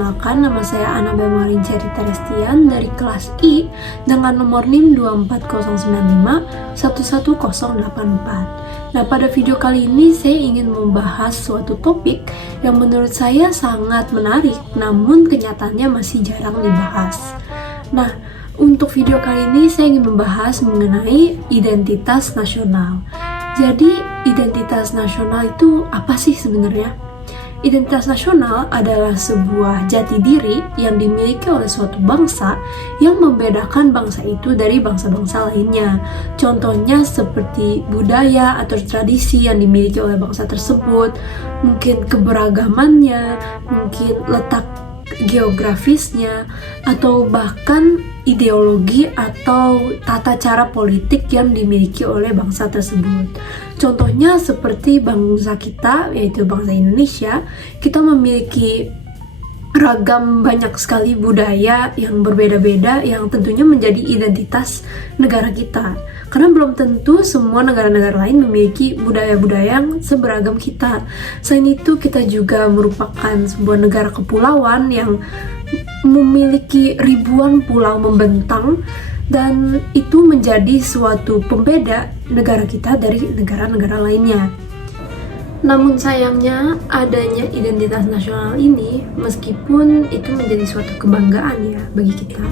perkenalkan, nama saya Anabel Maureen Cherry Terestian dari kelas I dengan nomor NIM 24095-11084. Nah, pada video kali ini saya ingin membahas suatu topik yang menurut saya sangat menarik, namun kenyataannya masih jarang dibahas. Nah, untuk video kali ini saya ingin membahas mengenai identitas nasional. Jadi, identitas nasional itu apa sih sebenarnya? Identitas nasional adalah sebuah jati diri yang dimiliki oleh suatu bangsa yang membedakan bangsa itu dari bangsa-bangsa lainnya. Contohnya seperti budaya atau tradisi yang dimiliki oleh bangsa tersebut, mungkin keberagamannya, mungkin letak geografisnya, atau bahkan ideologi atau tata cara politik yang dimiliki oleh bangsa tersebut. Contohnya seperti bangsa kita, yaitu bangsa Indonesia, kita memiliki ragam banyak sekali budaya yang berbeda-beda yang tentunya menjadi identitas negara kita. Karena belum tentu semua negara-negara lain memiliki budaya-budaya yang seberagam kita. Selain itu, kita juga merupakan sebuah negara kepulauan yang memiliki ribuan pulau membentang, dan itu menjadi suatu pembeda negara kita dari negara-negara lainnya. Namun sayangnya, adanya identitas nasional ini, meskipun itu menjadi suatu kebanggaan ya bagi kita,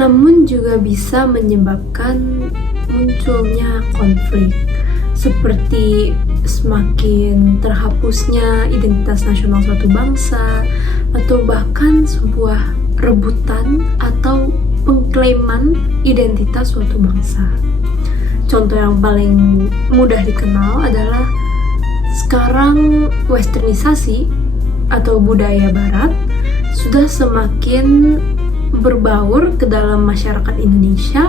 namun juga bisa menyebabkan munculnya konflik, seperti semakin terhapusnya identitas nasional suatu bangsa, atau bahkan sebuah rebutan atau pengklaiman identitas suatu bangsa. Contoh yang paling mudah dikenal adalah sekarang westernisasi atau budaya barat sudah semakin berbaur ke dalam masyarakat Indonesia,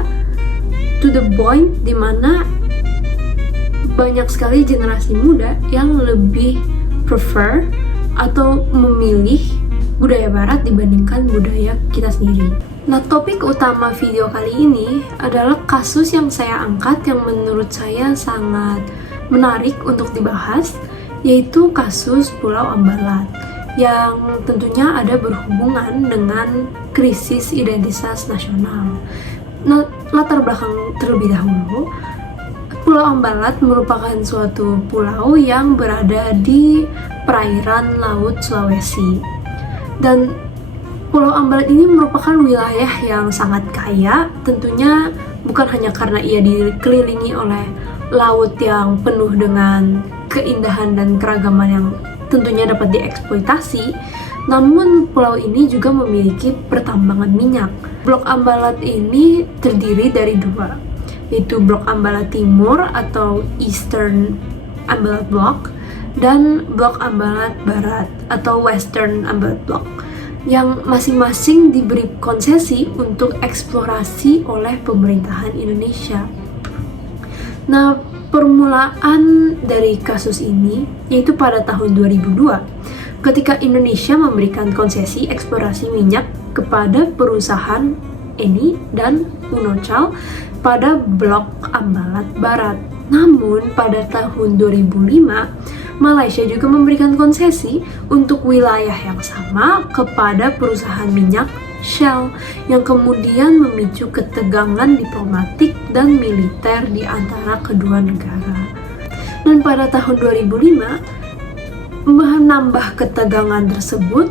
to the point dimana banyak sekali generasi muda yang lebih prefer atau memilih budaya barat dibandingkan budaya kita sendiri. Nah, topik utama video kali ini adalah kasus yang saya angkat yang menurut saya sangat menarik untuk dibahas, yaitu kasus Pulau Ambalat yang tentunya ada berhubungan dengan krisis identitas nasional. Nah, latar belakang terlebih dahulu, Pulau Ambalat merupakan suatu pulau yang berada di perairan Laut Sulawesi. Dan Pulau Ambalat ini merupakan wilayah yang sangat kaya, tentunya bukan hanya karena ia dikelilingi oleh laut yang penuh dengan keindahan dan keragaman yang tentunya dapat dieksploitasi, namun pulau ini juga memiliki pertambangan minyak. Blok Ambalat ini terdiri dari dua, yaitu Blok Ambalat Timur atau Eastern Ambalat Block dan Blok Ambalat Barat atau Western Ambalat Block, yang masing-masing diberi konsesi untuk eksplorasi oleh pemerintahan Indonesia. Nah, permulaan dari kasus ini yaitu pada tahun 2002 ketika Indonesia memberikan konsesi eksplorasi minyak kepada perusahaan Eni dan Unocal pada Blok Ambalat Barat. Namun pada tahun 2005 Malaysia juga memberikan konsesi untuk wilayah yang sama kepada perusahaan minyak Shell, yang kemudian memicu ketegangan diplomatik dan militer di antara kedua negara. Dan pada tahun 2005, menambah ketegangan tersebut,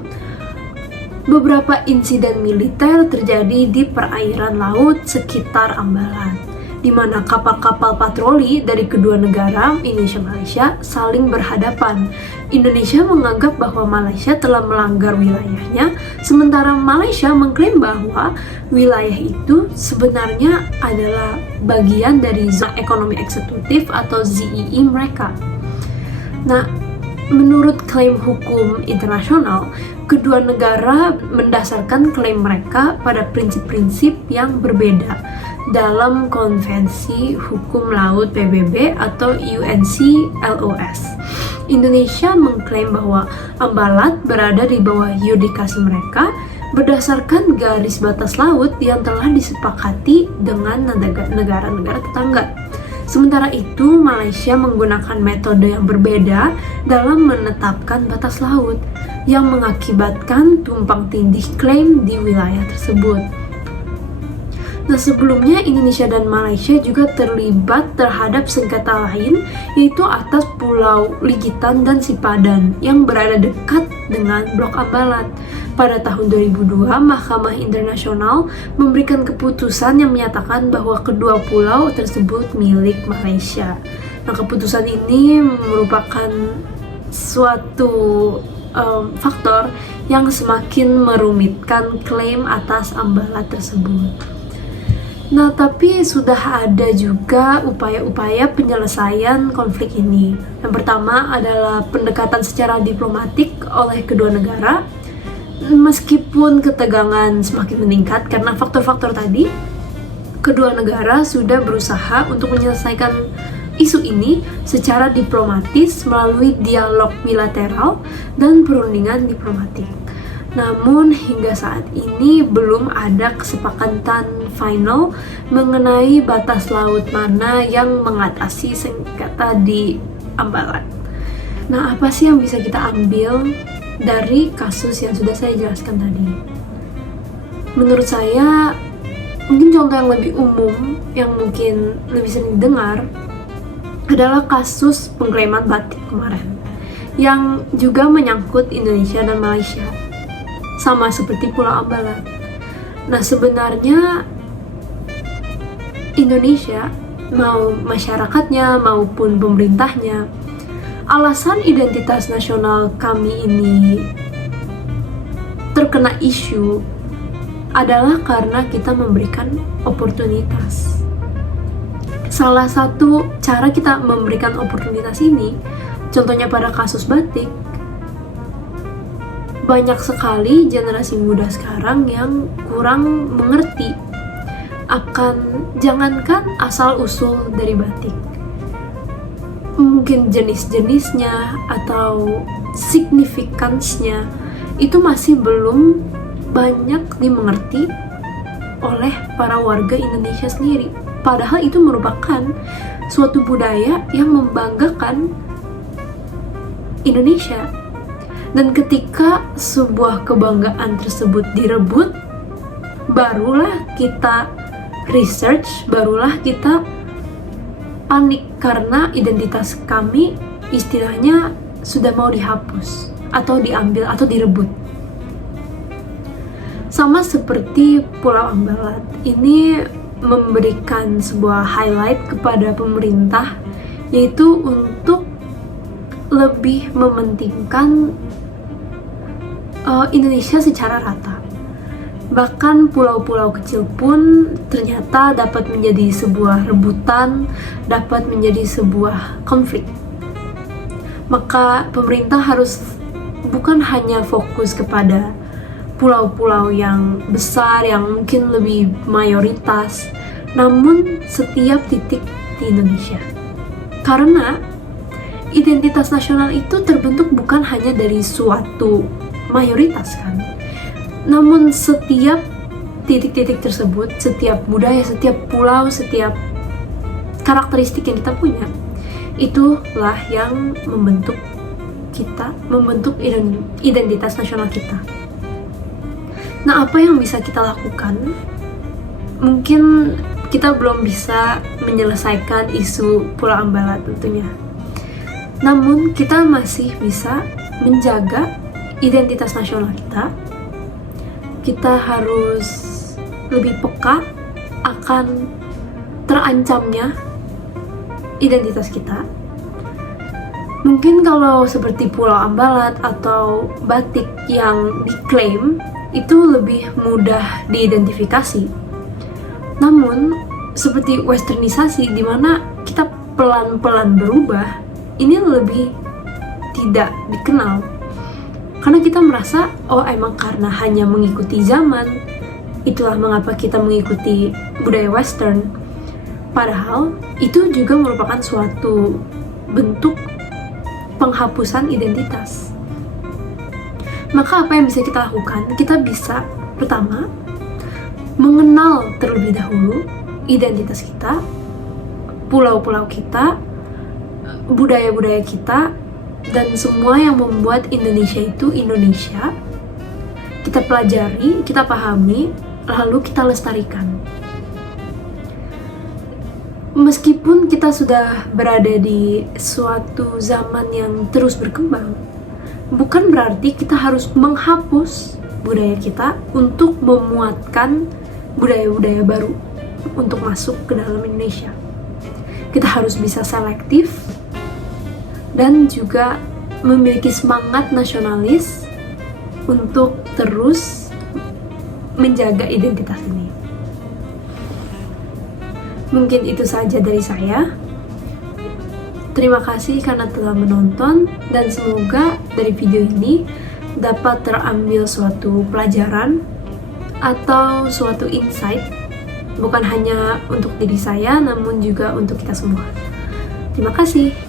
beberapa insiden militer terjadi di perairan laut sekitar Ambalat, di mana kapal-kapal patroli dari kedua negara, Indonesia dan Malaysia, saling berhadapan. Indonesia menganggap bahwa Malaysia telah melanggar wilayahnya, sementara Malaysia mengklaim bahwa wilayah itu sebenarnya adalah bagian dari zona ekonomi eksekutif atau ZEE mereka. Nah, menurut klaim hukum internasional, kedua negara mendasarkan klaim mereka pada prinsip-prinsip yang berbeda dalam Konvensi Hukum Laut PBB atau UNCLOS. Indonesia mengklaim bahwa Ambalat berada di bawah yudikasi mereka berdasarkan garis batas laut yang telah disepakati dengan negara-negara tetangga. Sementara itu, Malaysia menggunakan metode yang berbeda dalam menetapkan batas laut, yang mengakibatkan tumpang tindih klaim di wilayah tersebut. Nah, sebelumnya Indonesia dan Malaysia juga terlibat terhadap sengketa lain, yaitu atas Pulau Ligitan dan Sipadan yang berada dekat dengan Blok Ambalat. Pada tahun 2002, Mahkamah Internasional memberikan keputusan yang menyatakan bahwa kedua pulau tersebut milik Malaysia. Nah, keputusan ini merupakan suatu faktor yang semakin merumitkan klaim atas Ambalat tersebut. Nah, tapi sudah ada juga upaya-upaya penyelesaian konflik ini. Yang pertama adalah pendekatan secara diplomatik oleh kedua negara. Meskipun ketegangan semakin meningkat karena faktor-faktor tadi, kedua negara sudah berusaha untuk menyelesaikan isu ini secara diplomatis melalui dialog bilateral dan perundingan diplomatik. Namun hingga saat ini belum ada kesepakatan final mengenai batas laut mana yang mengatasi sengketa di Ambalat. Nah, apa sih yang bisa kita ambil dari kasus yang sudah saya jelaskan tadi? Menurut saya, mungkin contoh yang lebih umum yang mungkin lebih sering didengar adalah kasus pengklaiman batik kemarin yang juga menyangkut Indonesia dan Malaysia, sama seperti Pulau Ambalat. Nah, sebenarnya Indonesia, mau masyarakatnya maupun pemerintahnya, alasan identitas nasional kami ini terkena isu adalah karena kita memberikan oportunitas. Salah satu cara kita memberikan oportunitas ini, contohnya pada kasus batik, banyak sekali generasi muda sekarang yang kurang mengerti akan jangankan asal-usul dari batik, mungkin jenis-jenisnya atau signifikansinya itu masih belum banyak dimengerti oleh para warga Indonesia sendiri. Padahal itu merupakan suatu budaya yang membanggakan Indonesia. Dan ketika sebuah kebanggaan tersebut direbut, barulah kita research, barulah kita panik karena identitas kami istilahnya sudah mau dihapus atau diambil atau direbut. Sama seperti Pulau Ambalat, ini memberikan sebuah highlight kepada pemerintah, yaitu untuk lebih mementingkan Indonesia secara rata. Bahkan pulau-pulau kecil pun ternyata dapat menjadi sebuah rebutan, dapat menjadi sebuah konflik. Maka pemerintah harus bukan hanya fokus kepada pulau-pulau yang besar, yang mungkin lebih mayoritas, namun setiap titik di Indonesia. Karena identitas nasional itu terbentuk bukan hanya dari suatu mayoritas kan, namun setiap titik-titik tersebut, setiap budaya, setiap pulau, setiap karakteristik yang kita punya, itulah yang membentuk kita, membentuk identitas nasional kita. Nah, apa yang bisa kita lakukan? Mungkin kita belum bisa menyelesaikan isu Pulau Ambalat tentunya, namun kita masih bisa menjaga identitas nasional kita. Kita harus lebih peka akan terancamnya identitas kita. Mungkin kalau seperti Pulau Ambalat atau batik yang diklaim itu lebih mudah diidentifikasi. Namun seperti westernisasi di mana kita pelan-pelan berubah, ini lebih tidak dikenal. Karena kita merasa, oh emang karena hanya mengikuti zaman, itulah mengapa kita mengikuti budaya western. Padahal itu juga merupakan suatu bentuk penghapusan identitas. Maka apa yang bisa kita lakukan? Kita bisa pertama mengenal terlebih dahulu identitas kita, pulau-pulau kita, budaya-budaya kita, dan semua yang membuat Indonesia itu Indonesia. Kita pelajari, kita pahami, lalu kita lestarikan. Meskipun kita sudah berada di suatu zaman yang terus berkembang, bukan berarti kita harus menghapus budaya kita untuk memuatkan budaya-budaya baru untuk masuk ke dalam Indonesia. Kita harus bisa selektif dan juga memiliki semangat nasionalis untuk terus menjaga identitas ini. Mungkin itu saja dari saya. Terima kasih karena telah menonton, dan semoga dari video ini dapat terambil suatu pelajaran atau suatu insight, bukan hanya untuk diri saya namun juga untuk kita semua. Terima kasih.